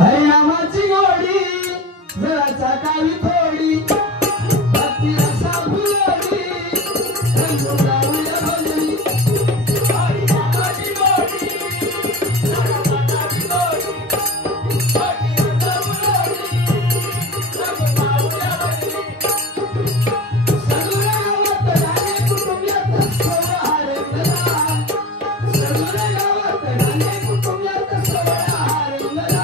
हरिनामाची गोडी जरा चाकावी थोडी भक्ती रसा फुलवली रंगून जाऊया भजनी हरिनामाची गोडी जरा चाकावी थोडी भक्ती रसा फुलवली रंगून जाऊया भजनी सगळ्या गावात राणे कुटुंबियात सोहळा रंगला सगळ्या गावात राणे कुटुंबियात सोहळा रंगला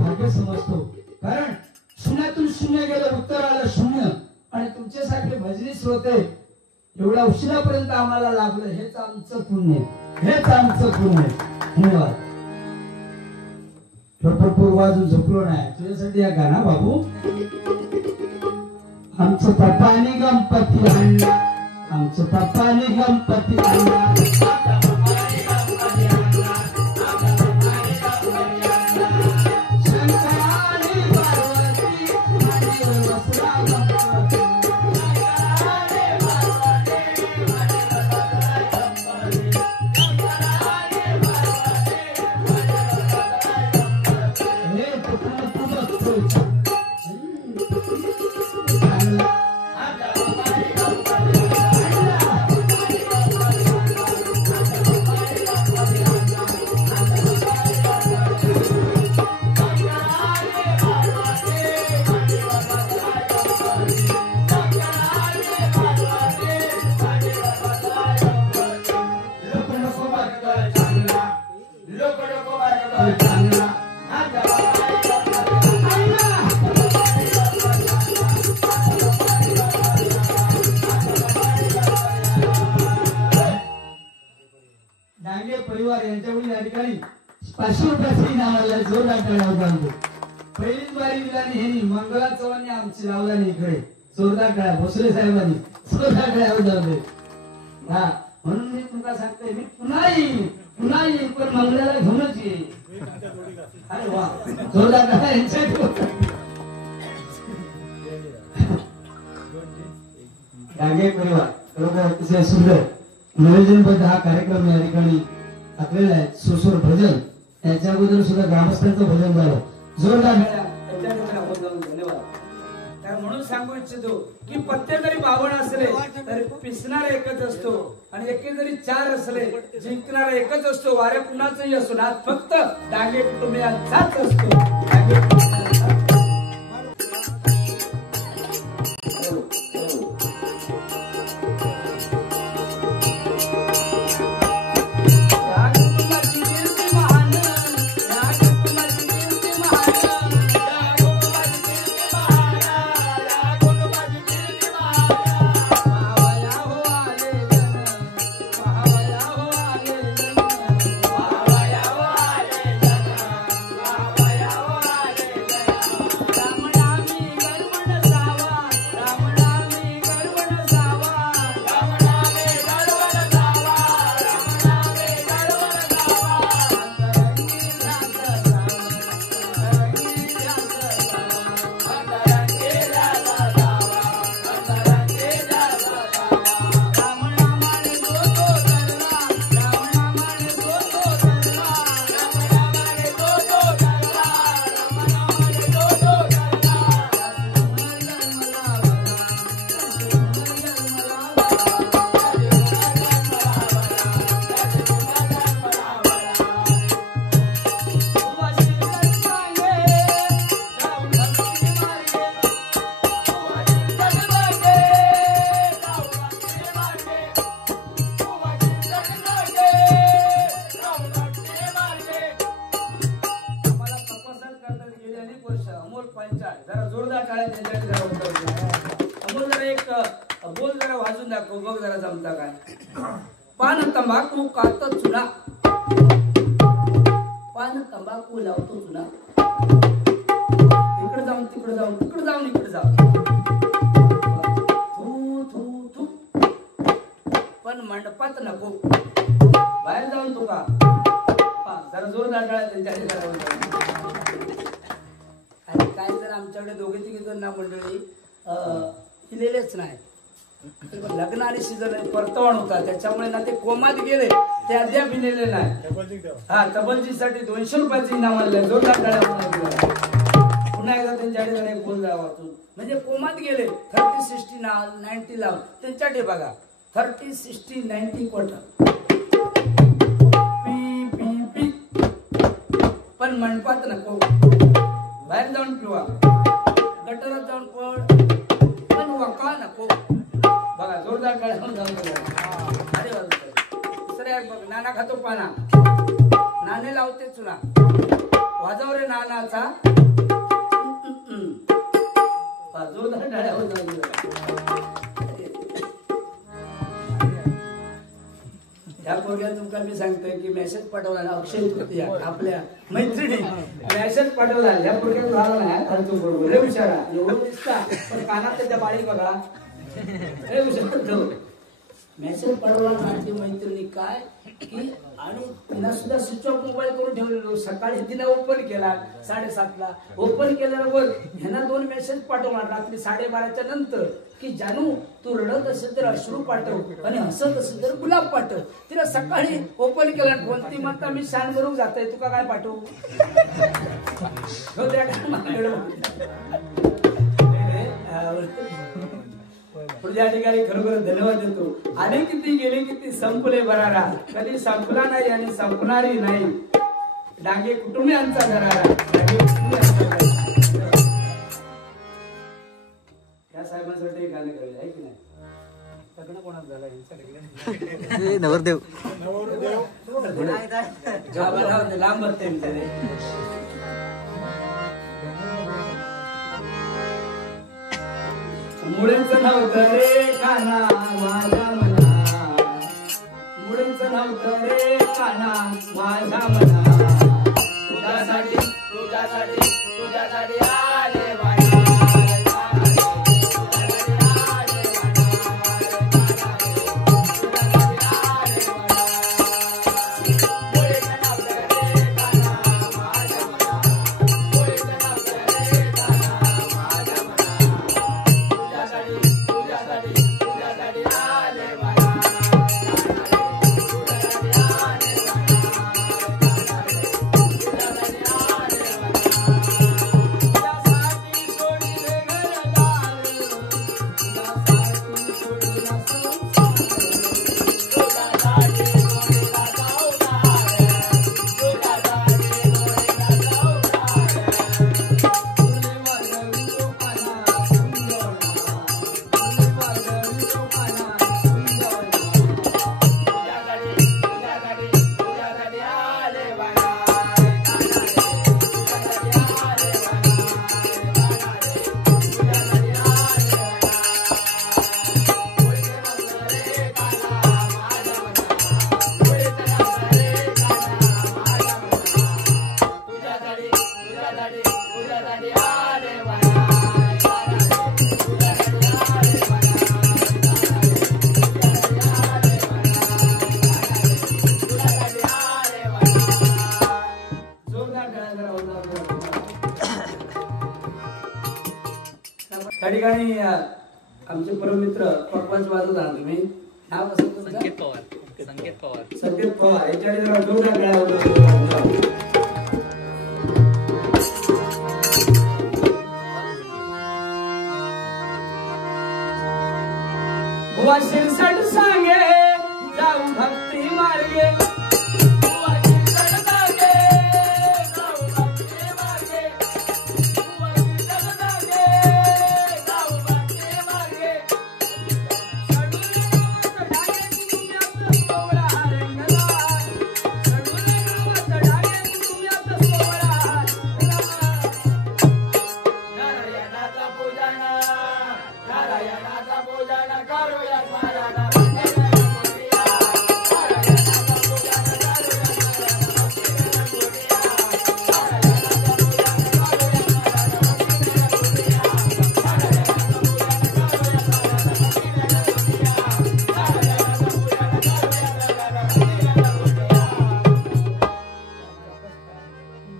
भाग्य समजतो कारण शून्यातून शून्य गेलं उत्तर आलं शून्य आणि तुमच्यासारखे भजनी श्रोते एवढ्या उशिरापर्यंत आम्हाला लाभलं हेच आमचं पुण्य हेच आमचं पुण्य धन्यवाद भरपूर वाजून झोपलो नाही तुझ्यासाठी या गाणं बाबू आमचं पप्पानी गणपती आणला आमचं पप्पानी गणपती आणला डांगे परिवार यांच्याकडून या ठिकाणी 500 रुपयाची नावाला जोरदार टाळ्या वाजवा पहिलीच बारी दिलानी हेनी मंगला चव्हाण आमची लावलानी इकडे जोरदार टाळ्या भोसले साहेबांनी जोरदार टाळ्या वाजवले हा म्हणून मी तुमका सांगते मी पुन्हा येईन पण मंगळाला घेऊनच येईन अरे वा जोरदार टाळ्या यांच्याकडून डांगे परिवार बरोबर अतिशय सुंदर नियोजनबद्ध हा कार्यक्रम या ठिकाणी आपल्याला सुसूर भजन त्याच्या अगोदर सुद्धा ग्रामस्थांचं भजन झालं जोरदार धन्यवाद म्हणून सांगू इच्छितो की पत्ते जरी 52 असले तरी पिसणारा एकच असतो आणि एके जरी 4 असले जिंकणारा एकच असतो वाऱ्या कुणाचंही असो ना फक्त डांगे कुटुंबियांचाच असतो जोरदार टाळ्या त्यांच्याकडे जरा होतं. अमोल जरा एक बोल जरा वाजून दाखव बघ जरा जमता काय. पान तंबाखू कात चुना, पान तंबाखू लावतो चुना, इकडे जाऊन तिकडे जाऊन तिकडे जाऊन इकडे जाऊन थू थू थू, पण मंडपात नको, बाहेर जाऊन तू का जरा जोरदार टाळ्या त्यांच्याकडे जरा. आणि काय जर आमच्याकडे दोघे तिघे जण ना मंडळी हिलेलेच नाही, लग्न आणि सीझन परतवण होता त्याच्यामुळे ना ते कोमात गेले ते अद्याप हिलेले नाही. हा तबलजीसाठी 200 रुपयाचे इनाम आणले. जोरदार टाळ्या. पुन्हा एकदा त्यांच्याकडे जरा एक बोल जावा म्हणजे कोमात गेले 30, 60, 90 लावून त्यांच्याकडे बघा 30, 60, 90 क्वार्टर पी पी पी, पण मंडपात नको, बाहेर जाऊन पिवा, गटारात जाऊन पण वका नको. बघा जोरदार टाळ्या जाऊन अरे दुसऱ्या बघ नाना खातो पाना, नाणे लावते चुना, वाजव रे नानाचा, जोरदार टाळ्या जाऊन. ह्या पोरग्या तुमका मी सांगतोय की मेसेज पाठवला ना अक्षय तृतीया आपल्या मैत्रिणी मेसेज पाठवला. ह्या पोरग्यात झाला नाही खर्च बरोबर रे विचारा एवढं दिसता पण कानात त्याच्या बाळी बघा रे विचार. मेसेज पाठवला माझी मैत्रिणी काय की आणि तिला सुद्धा स्विच ऑफ मोबाईल करून ठेवलेलो. सकाळी तिला ओपन केला 7:30ला, ओपन केल्यावर ह्यांना 2 मेसेज पाठवला रात्री 12:30च्या नंतर की जानू तू रडत असेल तर अश्रू पाठव आणि हसत असेल तर गुलाब पाठव. तिला सकाळी ओपन केला फोन, ती म्हणता मी शान भरून जाते तुका काय पाठवू. पुढच्या ठिकाणी खरोखर धन्यवाद देतो. आले किती गेले किती संपले बरारा, कधी संपला नाही आणि संपणारी नाही. डांगे कुटुंबियांचा धरारा, या साहेबांसाठी एक गाणं करूया आहे की नाही. लग्न कोणाच झालं नवरदेव लांब मुळेचं नव्हतं रे काना माझ्या मना, मुळेचं नव्हतं रे काना माझ्या मना, तुझ्यासाठी तुझ्यासाठी तुझ्यासाठी आले बाळा. त्या ठिकाणी आमचे परममित्र पक्वाच वाजत आहात तुम्ही. नाव कसं तुमचं? संकेत पवार. संकेत पवार. संकेत पवार याच्याकडे जरा जोरदार टाळ्या वाजवा. बुवा शिरसट सांगे जाऊ भक्ती मार्गे, बुवा शिरसट सांगे जाऊ भक्ती मार्गे, बुवा शिरसट सांगे जाऊ भक्ती मार्गे. सडूल गावात डागे तुम्ही सोहळा रंगला, सडूल गावात डागे तुम्ही सोहळा रंगला. नारायणाचा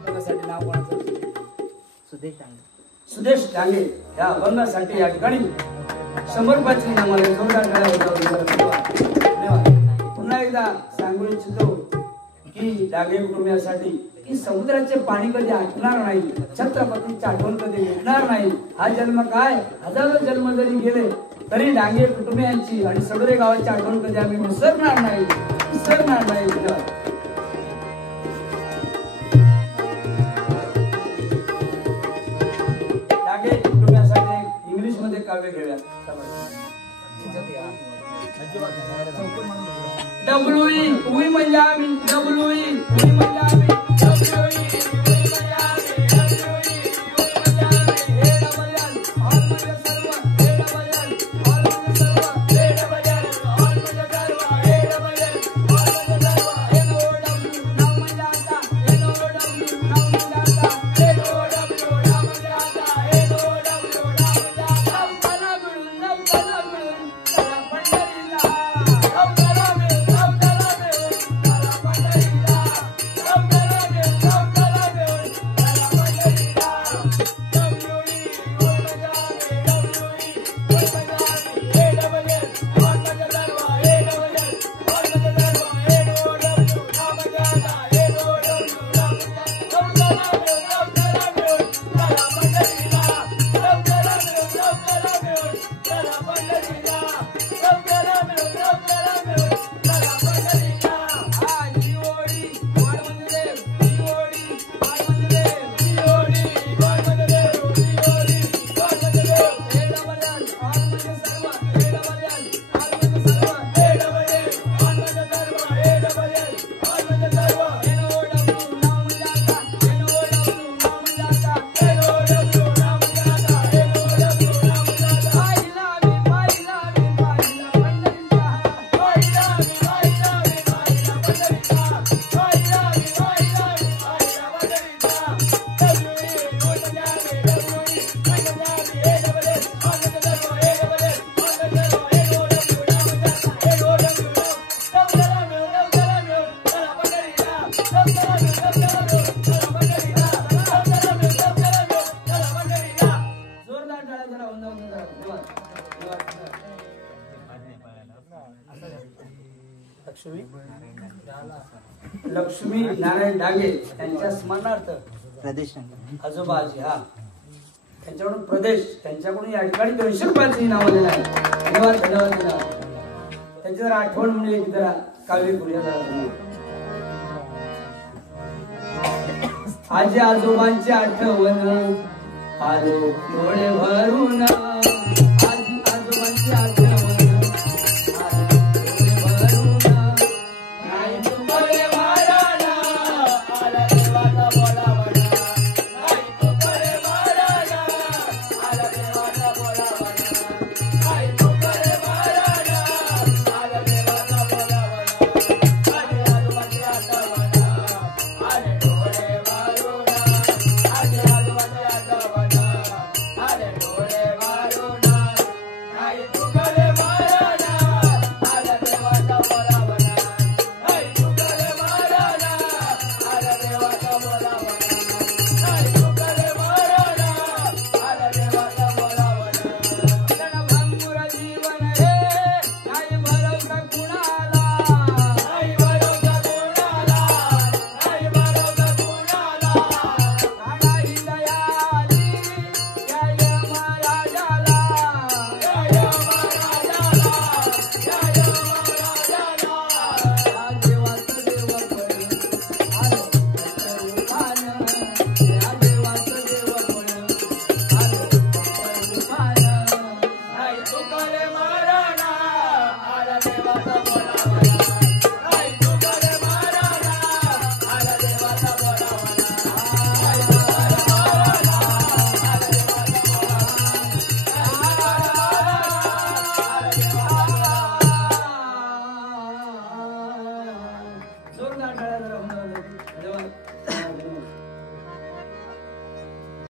कोणासाठी नाव कोणाचं? सुदेश डांगे. सुदेश डांगे या अभंगासाठी या ठिकाणी 100 रुपयाची आम्हाला जोरदार टाळ्या वाजवा. धन्यवाद. पुन्हा एकदा सांगू इच्छितो की डांगे कुटुंबियासाठी की समुद्राचे पाणी कधी आटणार नाही, छत्रपतीची आठवण कधी मिळणार नाही. हा जन्म काय, हजारो जन्म जरी गेले तरी डांगे कुटुंबियांची आणि सडोरे गावाची आठवण कधी आम्ही विसरणार नाही. धन्यवाद. डांगे कुटुंबियासाठी इंग्लिश मध्ये काव्य घेऊया. डब्ल्यूई उई म्हणजे आम्ही, डब्ल्यूई उई म्हणजे आम्ही, डब्ल्यूई उई म्हणजे आम्ही, डब्ल्यूई उई म्हणजे आम्ही. हे डबल एल ऑल म्हणजे सर्व, हे डबल एल ऑल म्हणजे सर्व, हे डबल एल ऑल म्हणजे सर्व, हे डबल एल ऑल म्हणजे सर्व. हे नो डब्ल्यू नाव म्हणजे आता, हे नो डब्ल्यू नाव म्हणजे आता, हे नो डब्ल्यू नाव म्हणजे आता, हे नो डब्ल्यू नाव म्हणजे आता. नवकला मिळून चला पंढरीला, नवकला मिळून चला पंढरीला, नवकला मिळून चला पंढरीला. डब्ल्यूई उई म्हणजे आम्ही, डब्ल्यूई उई म्हणजे आम्ही, हे डबल एल ऑल म्हणजे सर्व, हे डबल एल ऑल म्हणजे सर्व, हे नो डब्ल्यू नाव म्हणजे आता, हे नो डब्ल्यू नाव म्हणजे आता. नवकला मिळून चला पंढरीला, नवकला मिळून चला पंढरीला, नवकला मिळून चला पंढरीला. हा ही ओढी वाढ म्हणजे देव, ही ओढी वाढ म्हणजे देव, ही ओढी वाढ म्हणजे देव, ही ओढी वाढ म्हणजे देव. हे डबल एल ऑल म्हणजे सर्व, हे डबल एल ऑल म्हणजे सर्व, हे डबल एल ऑल म्हणजे सर्व, हे डबल एल ऑल म्हणजे सर्व. हे नो डब्ल्यू नाव म्हणजे आता, हे नो डब्ल्यू नाव म्हणजे आता, हे नो डब्ल्यू नाव म्हणजे आता, हे नो डब्ल्यू नाव म्हणजे आता. पाहिला मी पाहिला पंढरीचा, पाहिला मी पाहिला पंढरीचा, पाहिला मी पाहिला पंढरीचा. डब्ल्यूई उई म्हणजे आम्ही, डब्ल्यूई उई म्हणजे आम्ही, हे डबल एल ऑल म्हणजे सर्व, हे डबल एल ऑल म्हणजे सर्व, हे नो डब्ल्यू नाव म्हणजे आता, हे नो डब्ल्यू नाव. नवकला मिळून चला पंढरीला, नवकला मिळून चला पंढरीला, नवकला मिळून चला पंढरीला. जोरदार टाळ्या जरा वंदन करा. धन्यवाद. लक्ष्मी नारायण डांगे यांच्या स्मरणार्थ प्रदेश डांगे. आजोबाजी हा त्यांच्याकडून प्रदेश त्यांच्याकडून या ठिकाणी 200 रुपयाचं इनाम आलेलं आहे. धन्यवाद. त्यांची जरा आठवण म्हणजे की जरा काव्य करूया जरा. आजी आजोबांची आठवण आलो डोळे भरून.